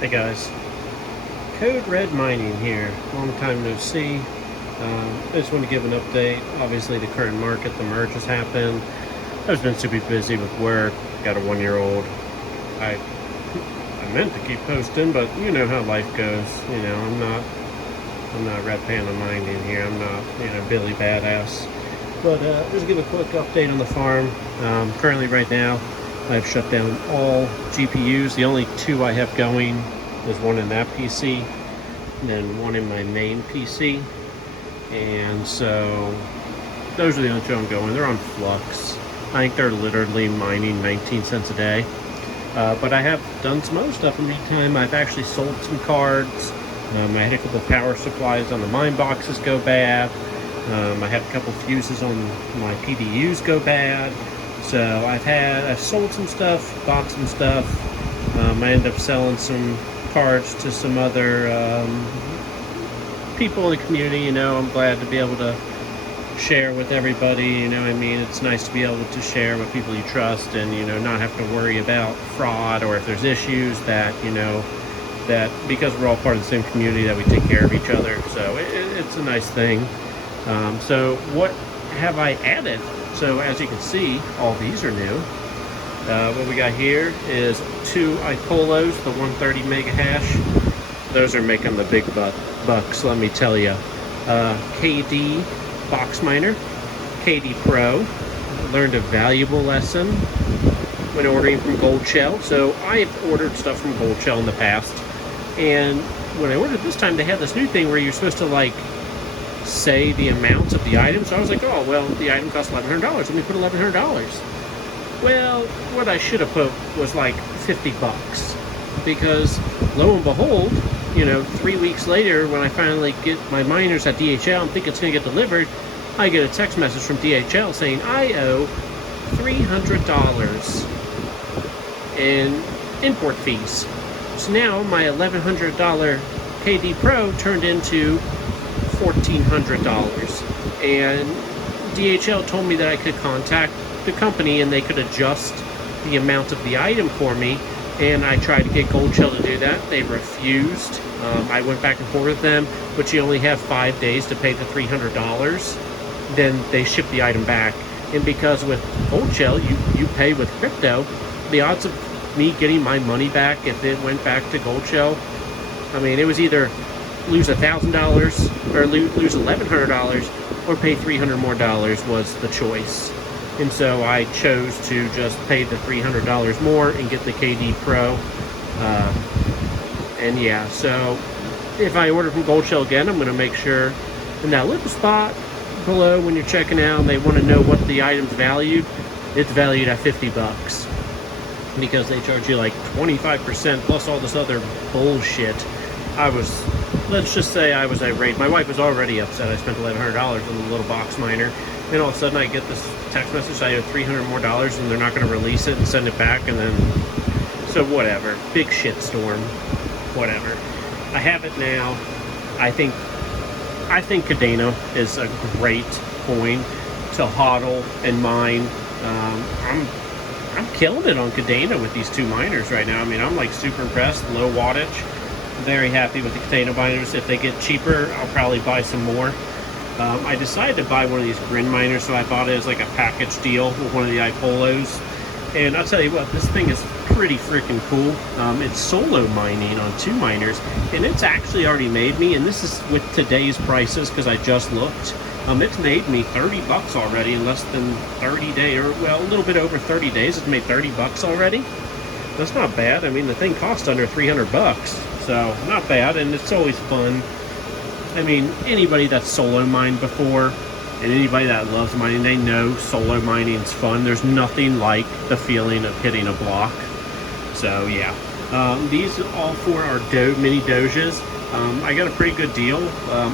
Hey guys, Code Red Mining here. Long time no see. I just want to give an update. Obviously the current market, the merge has happened. I've been super busy with work. Got a 1-year-old. I meant to keep posting, but you know how life goes. You know, I'm not Red Panda Mining here. I'm not, Billy Badass. But just give a quick update on the farm. Currently right now, I've shut down all GPUs. The only two I have going is one in that PC and then one in my main PC. And so those are the only two I'm going. They're on Flux. I think they're literally mining 19 cents a day. But I have done some other stuff in the meantime. I've actually sold some cards. I had a couple of power supplies on the mine boxes go bad. I had a couple fuses on my PDUs go bad. So I've sold some stuff, bought some stuff. I ended up selling some cards to some other people in the community. I'm glad to be able to share with everybody. It's nice to be able to share with people you trust and not have to worry about fraud, or if there's issues that that because we're all part of the same community, that we take care of each other. So it's a nice thing. So what have I added? So as you can see, all these are new. What we got here is two iPolos, the 130 mega hash. Those are making the big bucks, let me tell you. KD box miner, KD Pro. Learned a valuable lesson when ordering from Gold Shell. So I've ordered stuff from Gold Shell in the past, and when I ordered this time, they had this new thing where you're supposed to say the amounts of the item. So I was like, oh, well, the item costs $1,100. Let me put $1,100. Well, what I should have put was like 50 bucks, because lo and behold, 3 weeks later, when I finally get my miners at DHL and think it's going to get delivered, I get a text message from DHL saying I owe $300 in import fees. So now my $1,100 KD Pro turned into $1,400, and DHL told me that I could contact the company and they could adjust the amount of the item for me, and I tried to get Gold Shell to do that. They refused. I went back and forth with them, but you only have 5 days to pay the $300. Then they ship the item back, and because with Gold Shell you pay with crypto, the odds of me getting my money back if it went back to Gold Shell, it was either lose $1,000 or lose $1,100 or pay $300 more was the choice. And so I chose to just pay the $300 more and get the KD Pro. And yeah, so if I order from Gold Shell again, I'm going to make sure in that little spot below when you're checking out and they want to know what the item's valued, it's valued at 50 bucks. Because they charge you like 25% plus all this other bullshit. Let's just say I was irate. My wife was already upset I spent $1,100 on the little box miner, and all of a sudden I get this text message I owe $300 more, and they're not going to release it and send it back, and then so whatever, big shitstorm, whatever. I have it now. I think Cardano is a great coin to hodl and mine. I'm killing it on Cardano with these two miners right now. I'm like super impressed. Low wattage. Very happy with the Cardano miners. If they get cheaper, I'll probably buy some more. I decided to buy one of these Grin miners, so I bought it as like a package deal with one of the iPolos. And I'll tell you what, this thing is pretty freaking cool. It's solo mining on two miners, and it's actually already made me, and this is with today's prices because I just looked. It's made me 30 bucks already in less than 30 days, or well, a little bit over 30 days. It's made 30 bucks already. That's not bad. The thing cost under 300 bucks. So not bad, and it's always fun. Anybody that's solo mined before and anybody that loves mining, they know solo mining is fun. There's nothing like the feeling of hitting a block. So yeah, these all four are mini doges. I got a pretty good deal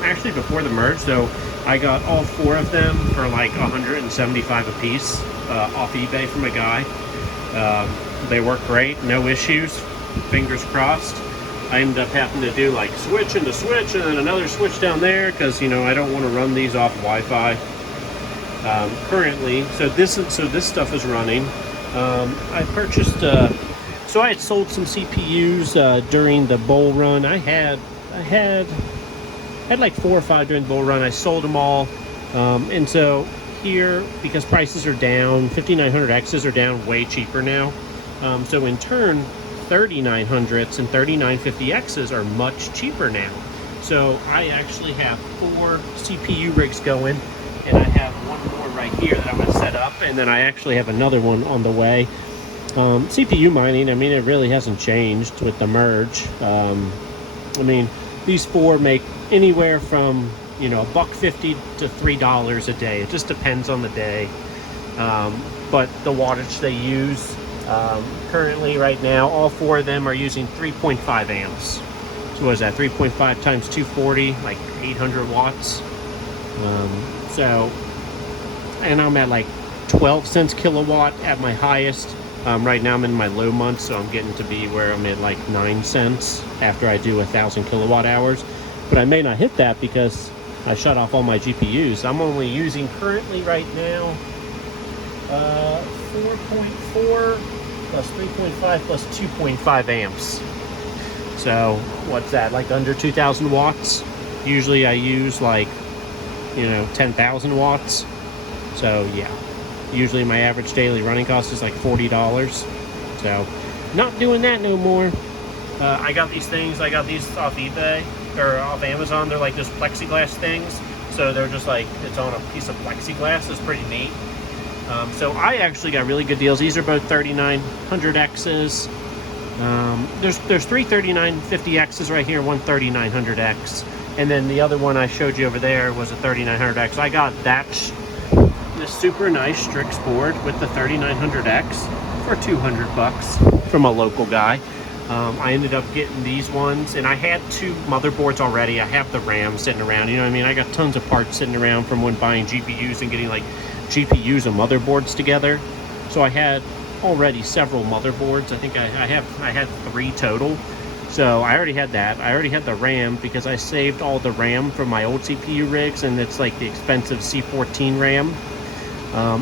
actually before the merge, so I got all four of them for like 175 a piece off eBay from a guy. They work great, no issues, fingers crossed. I ended up having to do like switch into switch and then another switch down there because I don't want to run these off Wi-Fi currently. So this stuff is running. I purchased So I had sold some CPUs during the bull run. I had like 4 or 5 during the bull run. I sold them all, and so here, because prices are down, 5900Xs are down way cheaper now. So in turn, 3900s and 3950Xs are much cheaper now. So I actually have 4 CPU rigs going, and I have one more right here that I'm going to set up, and then I actually have another one on the way. CPU mining, I mean, it really hasn't changed with the merge. I mean, these 4 make anywhere from, you know, $1.50 to $3 a day. It just depends on the day. But the wattage they use, currently right now, all 4 of them are using 3.5 amps. So what is that, 3.5 times 240, like 800 watts. So, and I'm at like 12 cents kilowatt at my highest. Right now I'm in my low months, so I'm getting to be where I'm at like 9 cents after I do 1,000 kilowatt hours. But I may not hit that because I shut off all my GPUs. I'm only using currently right now 4.4 plus 3.5 plus 2.5 amps. So what's that, like under 2,000 watts? Usually I use like, you know, 10,000 watts. So yeah, usually my average daily running cost is like $40. So not doing that no more. I got these things, I got these off eBay or off Amazon. They're like those plexiglass things. So they're just like, it's on a piece of plexiglass. It's pretty neat. So I actually got really good deals. These are both 3900Xs. There's 3 3950Xs right here, one 3900X. And then the other one I showed you over there was a 3900X. I got this super nice Strix board with the 3900X for 200 bucks from a local guy. I ended up getting these ones, and I had 2 motherboards already. I have the RAM sitting around, you know what I mean? I got tons of parts sitting around from when buying GPUs and getting like GPUs and motherboards together. So I had already several motherboards. I think I had 3 total. So I already had that. I already had the RAM because I saved all the RAM from my old CPU rigs, and it's like the expensive C14 RAM.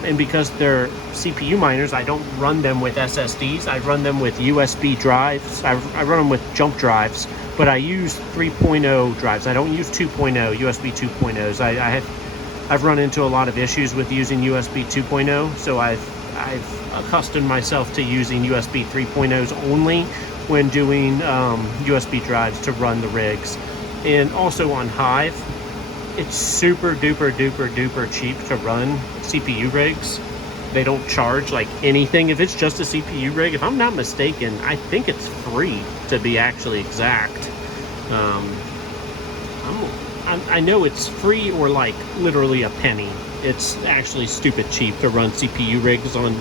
And because they're CPU miners, I don't run them with SSDs. I run them with USB drives. I run them with jump drives, but I use 3.0 drives. I don't use 2.0, USB 2.0s. I've run into a lot of issues with using USB 2.0, so I've accustomed myself to using USB 3.0s only when doing USB drives to run the rigs. And also on Hive, it's super duper duper duper cheap to run CPU rigs. They don't charge like anything. If it's just a CPU rig, if I'm not mistaken, I think it's free, to be actually exact. I know it's free or like literally a penny. It's actually stupid cheap to run CPU rigs on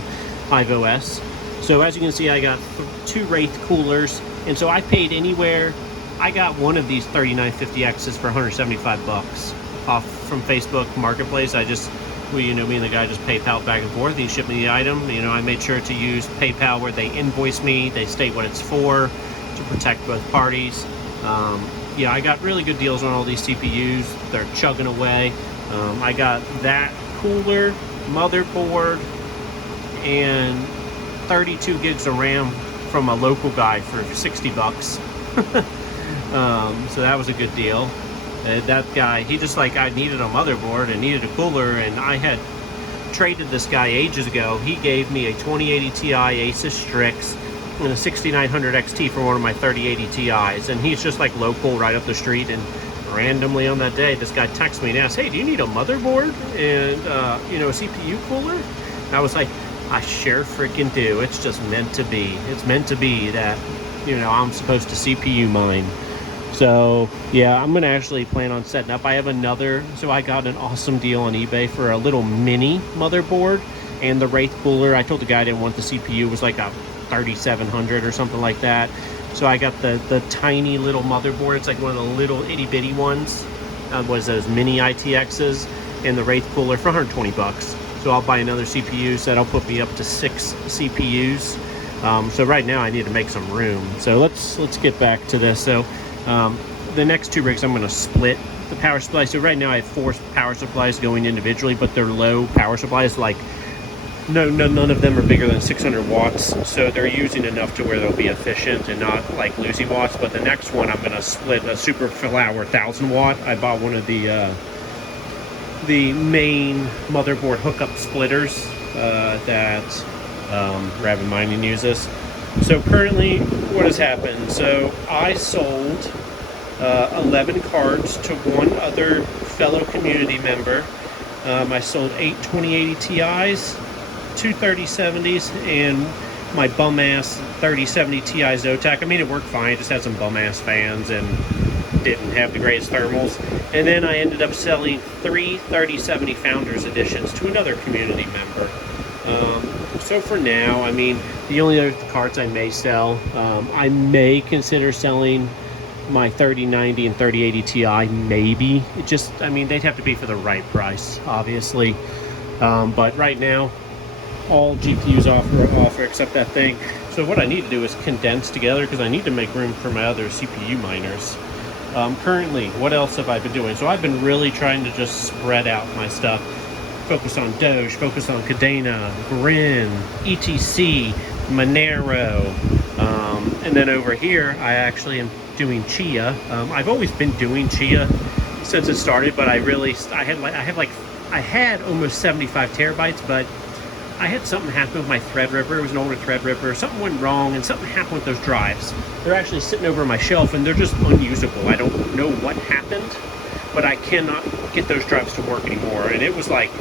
Hive OS. So as you can see, I got 2 Wraith coolers, and so I paid anywhere. I got one of these 3950Xs for 175 bucks off from Facebook Marketplace. You know, me and the guy just PayPal back and forth. He shipped me the item. You know, I made sure to use PayPal where they invoice me. They state what it's for to protect both parties. Yeah, I got really good deals on all these CPUs. They're chugging away. I got that cooler, motherboard, and 32 gigs of RAM from a local guy for 60 bucks. So that was a good deal. That guy, he just like, I needed a motherboard and needed a cooler, and I had traded this guy ages ago. He gave me a 2080 Ti Asus Strix and a 6900 XT for one of my 3080 Ti's, and he's just like local right up the street. And randomly on that day, this guy texted me and asked, hey, do you need a motherboard and you know, a CPU cooler? And I was like, I sure freaking do. It's just meant to be. It's meant to be that, you know, I'm supposed to CPU mine. So yeah, I'm gonna actually plan on setting up. I have another, so I got an awesome deal on eBay for a little mini motherboard and the Wraith cooler. I told the guy I didn't want the CPU. It was like a 3700 or something like that. So I got the tiny little motherboard. It's like one of the little itty bitty ones. Was those mini ITXs, and the Wraith cooler for 120 bucks. So I'll buy another CPU, so that'll put me up to 6 CPUs. So right now I need to make some room. So let's get back to this. So the next 2 rigs, I'm going to split the power supply. So right now I have 4 power supplies going individually, but they're low power supplies, like none of them are bigger than 600 watts, so they're using enough to where they'll be efficient and not like losing watts. But the next one, I'm going to split a Super Flower 1000 watt. I bought one of the main motherboard hookup splitters that Raven Mining uses. So currently, what has happened? So I sold 11 cards to one other fellow community member. I sold 8 2080 Ti's, 2 3070s, and my bum-ass 3070 Ti Zotac. I mean, it worked fine, it just had some bum-ass fans and didn't have the greatest thermals. And then I ended up selling 3 3070 Founders Editions to another community member. So for now, I mean, the only other cards I may sell, I may consider selling my 3090 and 3080 Ti, maybe. It just, I mean, they'd have to be for the right price, obviously. But right now, all GPUs offer except that thing. So what I need to do is condense together, because I need to make room for my other CPU miners. Currently, what else have I been doing? So I've been really trying to just spread out my stuff. Focus on Doge, focus on Cadena, Grin, ETC, Monero, and then over here I actually am doing Chia. I've always been doing Chia since it started, but I had almost 75 terabytes, but I had something happen with my Threadripper. It was an older Threadripper. Something went wrong, and something happened with those drives. They're actually sitting over my shelf, and they're just unusable. I don't know what happened, but I cannot get those drives to work anymore. And it was like,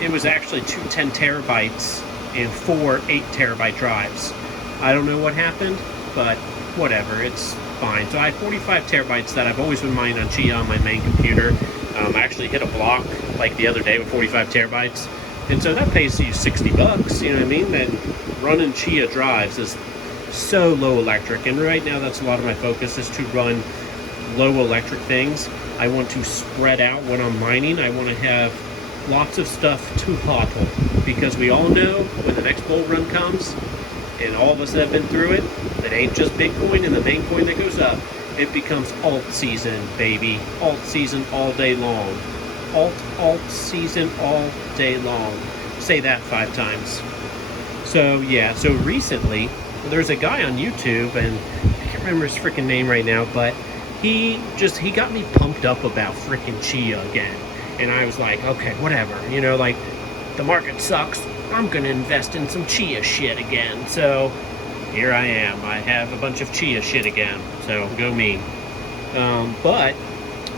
it was actually 2 10 terabytes and 4 8 terabyte drives. I don't know what happened, but whatever, it's fine. So I have 45 terabytes that I've always been mining on Chia on my main computer. I actually hit a block like the other day with 45 terabytes. And so that pays you 60 bucks, you know what I mean? And running Chia drives is so low electric. And right now, that's a lot of my focus, is to run low electric things. I want to spread out when I'm mining. I want to have lots of stuff to hodl, because we all know when the next bull run comes, and all of us that have been through it, it ain't just Bitcoin and the main coin that goes up. It becomes alt season, baby. Alt season all day long. Alt season all day long. Say that 5 times. So yeah, so recently there's a guy on YouTube, and I can't remember his freaking name right now, but he got me pumped up about freaking Chia again. And I was like, okay, whatever, you know, like, the market sucks, I'm gonna invest in some Chia shit again. So here I am, I have a bunch of Chia shit again, so go me. But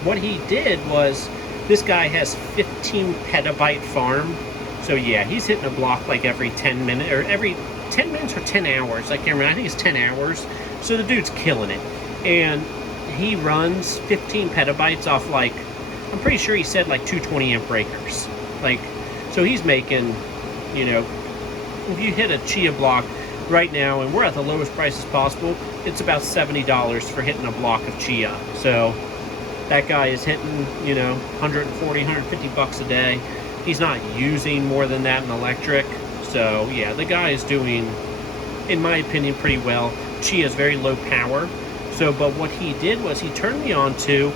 what he did was, this guy has 15 petabyte farm. So yeah, he's hitting a block like every 10 minutes, or every 10 minutes or 10 hours. I can't remember, I think it's 10 hours. So the dude's killing it. And he runs 15 petabytes off, like, I'm pretty sure he said like 220 amp breakers. Like, so he's making, you know, if you hit a Chia block right now, and we're at the lowest prices possible, it's about $70 for hitting a block of Chia. So that guy is hitting, you know, 140, 150 bucks a day. He's not using more than that in electric. So yeah, the guy is doing, in my opinion, pretty well. Chia is very low power. So, but what he did was he turned me on to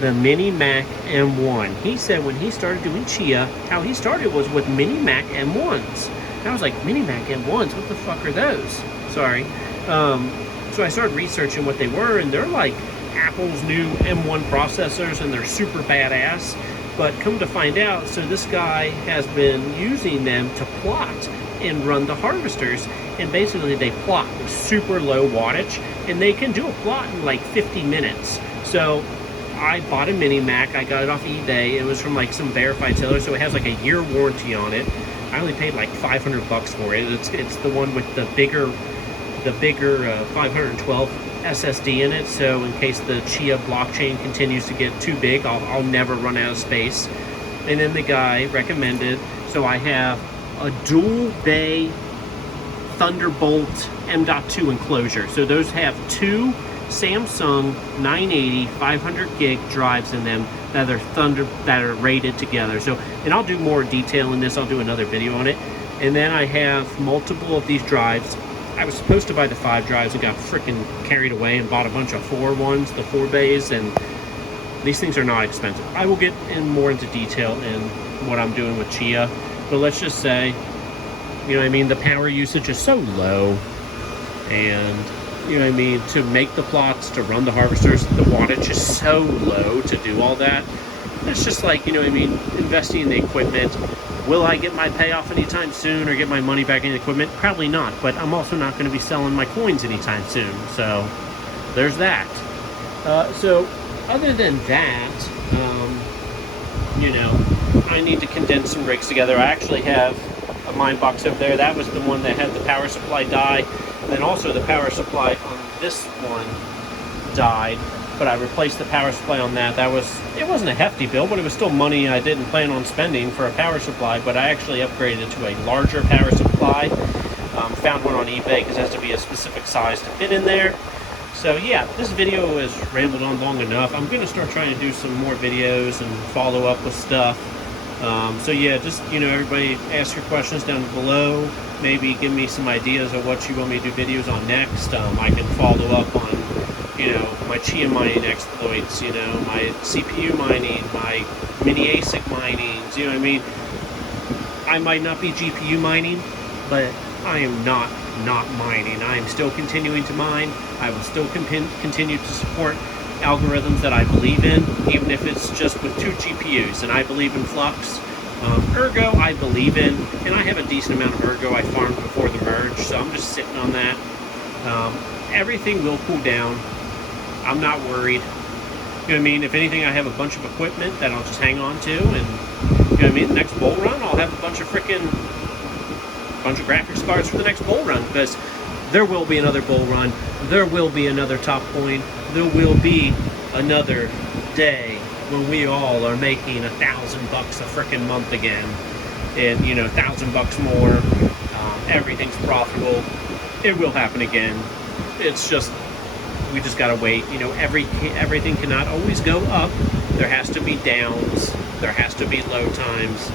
the Mini Mac M1. He said when he started doing Chia, how he started was with Mini Mac M1s. And I was like, Mini Mac M1s? What the fuck are those? Sorry. So I started researching what they were, and they're like Apple's new M1 processors, and they're super badass. But come to find out, so this guy has been using them to plot and run the harvesters, and basically they plot with super low wattage, and they can do a plot in like 50 minutes. So I bought a Mini Mac, I got it off eBay. It was from like some verified seller, so it has like a year warranty on it. I only paid like 500 bucks for it. It's the one with the bigger 512 SSD in it, so in case the Chia blockchain continues to get too big, I'll never run out of space. And then the guy recommended, so I have a dual bay Thunderbolt M.2 enclosure. So those have 2 Samsung 980 500 gig drives in them that are rated together. So, and I'll do more detail in this, I'll do another video on it. And then I have multiple of these drives. I was supposed to buy the 5 drives and got freaking carried away and bought a bunch of 4 ones, the 4 bays, and these things are not expensive. I will get more into detail in what I'm doing with Chia. But let's just say, you know what I mean, the power usage is so low, and you know what I mean, to make the plots, to run the harvesters, the wattage is so low to do all that. It's just like, you know what I mean, investing in the equipment. Will I get my payoff anytime soon or get my money back in the equipment? Probably not, but I'm also not going to be selling my coins anytime soon. So there's that. So other than that, you know, I need to condense some rigs together. I actually have a mine box over there. That was the one that had the power supply die. And then also the power supply on this one died, but I replaced the power supply on that. It wasn't a hefty bill, but it was still money I didn't plan on spending for a power supply, but I actually upgraded to a larger power supply. Found one on eBay because it has to be a specific size to fit in there. So yeah, this video has rambled on long enough. I'm going to start trying to do some more videos and follow up with stuff. So yeah, just, you know, everybody ask your questions down below. Maybe give me some ideas of what you want me to do videos on next. I can follow up on, you know, my Chia mining exploits, you know, my CPU mining, my mini ASIC minings, you know what I mean? I might not be GPU mining, but I am not mining. I am still continuing to mine. I will still continue to support algorithms that I believe in, even if it's just with 2 GPUs. And I believe in Flux. ERGO I believe in, and I have a decent amount of ERGO I farmed before the merge, so I'm just sitting on that. Everything will cool down. I'm not worried. You know what I mean? If anything, I have a bunch of equipment that I'll just hang on to, and you know what I mean? The next bull run, I'll have a bunch of graphics cards for the next bull run, because there will be another bull run. There will be another top coin. There will be another day when we all are making $1,000 a freaking month again, and you know, $1,000 more. Everything's profitable. It will happen again. It's just, we just gotta wait. You know, everything cannot always go up. There has to be downs. There has to be low times.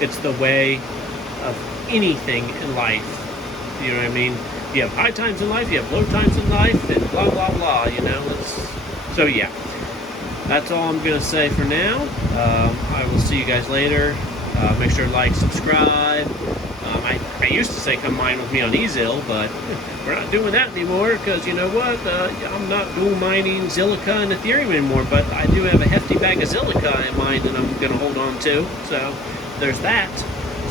It's the way of anything in life. You know what I mean? You have high times in life, you have low times in life, and blah blah blah. You know, so yeah. That's all I'm going to say for now. I will see you guys later. Make sure to like, subscribe. I used to say come mine with me on Ezil, but we're not doing that anymore because, you know what? I'm not dual mining Zilliqa and Ethereum anymore, but I do have a hefty bag of Zilliqa in mind that I'm going to hold on to. So there's that.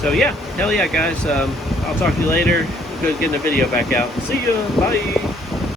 So yeah, hell yeah, guys. I'll talk to you later. Good getting the video back out. See ya. Bye.